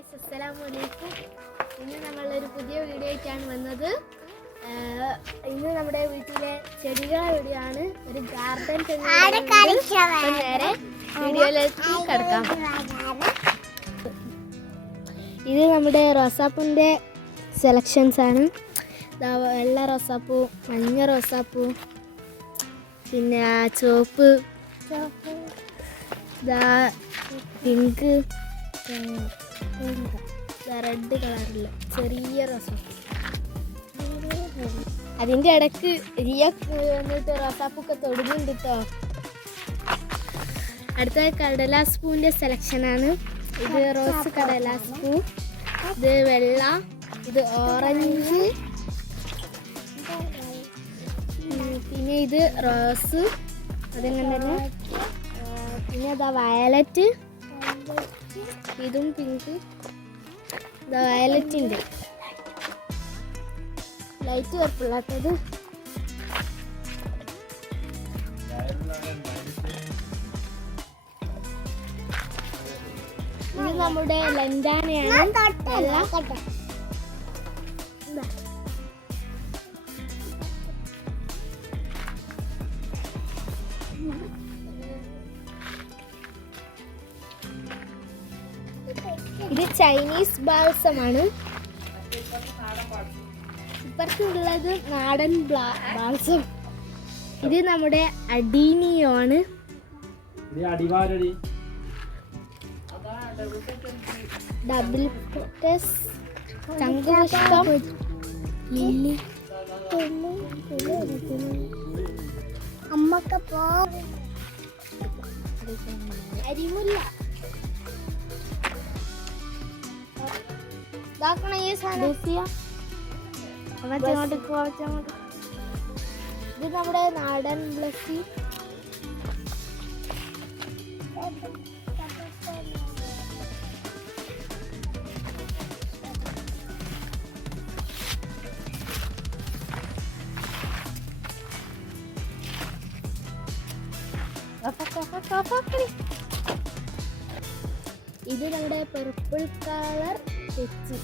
Guys, അസ്സലാമു അലൈക്കും. ഇന്ന് നമ്മളൊരു പുതിയ വീഡിയോ ആയിട്ടാണ് വന്നത്. ഇന്ന് നമ്മുടെ വീട്ടിലെ ചെടികളെ വീഡിയോയാണ്. ഒരു ഗാർഡൻ നേരെ വീഡിയോയിലേക്ക് കിടക്കാം. ഇത് നമ്മുടെ റോസാപ്പൂവിൻ്റെ സെലക്ഷൻസ് ആണ്. വെള്ള റോസാപ്പൂ, മഞ്ഞ റോസാപ്പൂ, പിന്നെ ചുവപ്പ്, പിങ്ക്, റെഡ് കളറിൽ ചെറിയ റോസാപ്പൂ. അതിൻ്റെ ഇടയ്ക്ക് റിയ വന്നിട്ട് റോസാപ്പൂക്കെ തൊടുന്നുണ്ട് കേട്ടോ. അടുത്ത കടലാസ് പൂവിൻ്റെ സെലക്ഷനാണ്. ഇത് റോസ് കടലാസ് പൂ, ഇത് വെള്ള, ഇത് ഓറഞ്ച്, പിന്നെ ഇത് റോസ്, അതങ്ങനെ തന്നെ. പിന്നെ അതാ വയലറ്റ്, ഇതും പിങ്ക്, വയലറ്റിൻ്റെ ലൈറ്റ് കറുപ്പുള്ളാത്തത്. ഇത് നമ്മുടെ ലൻഡാനയാണ്. ഇത് ചൈനീസ് ബാൾസമാണ്. ഇപ്പുറത്തുള്ളത് നാടൻ ബാൾസം. ഇത് നമ്മുടെ അഡീനിയോ ആണ്. ഡബിൾ പൊട്ടസ്, ശംഖുപുഷ്പം, ലില്ലി, അരിമുല്ല. ഇത് നമ്മുടെ നാടൻ ബ്ലസ്സി. ഇത് നമ്മുടെ പർപ്പിൾ കളർ തെച്ചി.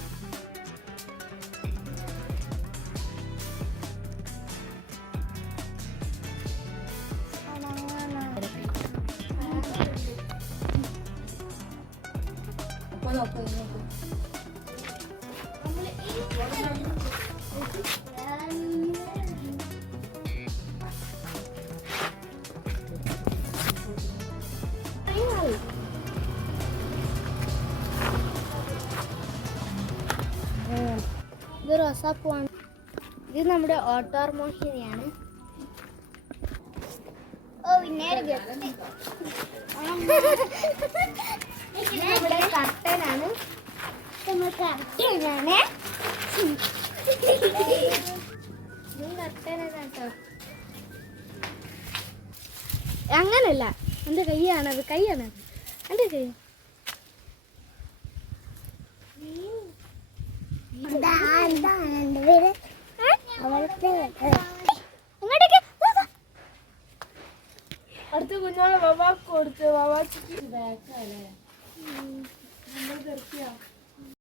ഇത് റോസാപ്പൂവാണ്. ഇത് നമ്മുടെ ഓട്ടോർമോഹിനിയാണ്. നമ്മുടെ കർട്ടനാണ്. അങ്ങനല്ല, എൻ്റെ കൈയാണത്, കൈയാണത്, എൻ്റെ കൈ. അടുത്ത കുഞ്ഞോളെ വവാക്ക് കൊടുത്ത് വവാക്ക് ബാക്കല്ലേ.